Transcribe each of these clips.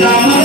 Yeah.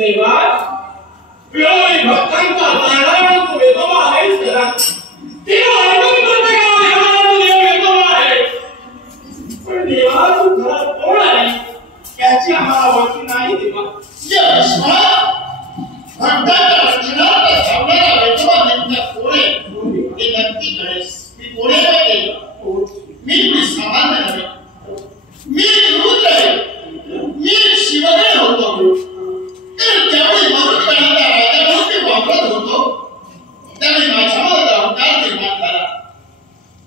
देवा वेळोवेळी भक्तांचा प्राणायाम तू वेदोबा आहेस जरा तेव्हा अर्पण करते का देवाला तू देव वेदोबा आहे पण देवा तू घरात कोण आहे याची आम्हाला ओळख नाही देवा भक्तांच्या रक्षणार्थ धावणारा वेदोबा नेमका कोण आहे हे नक्की कळेस मी कोण आहे मी सामान्य नव्हे मी रुद्र आहे मी शिवगण होतो तर ज्यावेळी मनुष्याला राजा म्हणून वापरत होतो त्यावेळी माझ्या मनात अहंकार निर्माण झाला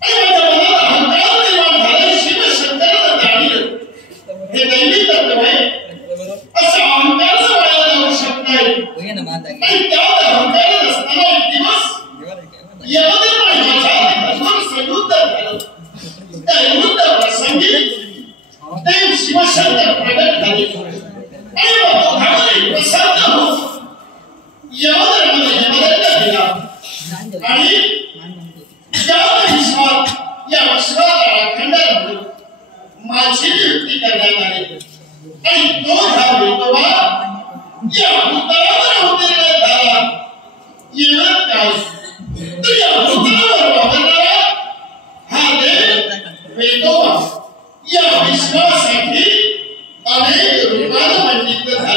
आणि माझ्या मनात अहंकार निर्माण झाला शिवशंकराला जाणील हे दैवी तत्व आहे असं अहंकाराचं वाया जाऊ शकत नाही आणि त्या अहंकारात असताना एक दिवस यमदेव माझ्या संयुक्त झालं त्या युद्ध प्रसंगी देव शिवशंकर प्रगट झाले आणि दोघांमध्ये प्रसन्न होऊन यमदंड दिला आणि या विश्वाला खंडाला माझी नियुक्ती करण्यात आली आणि तो हा वेदोबा या भूतलावर अवतरण्यात झाला एवढं काय तर या भूतलावर वावरणारा हा देव वेदोबा या विश्वासाठी अनेक रूपाने मंडित झाला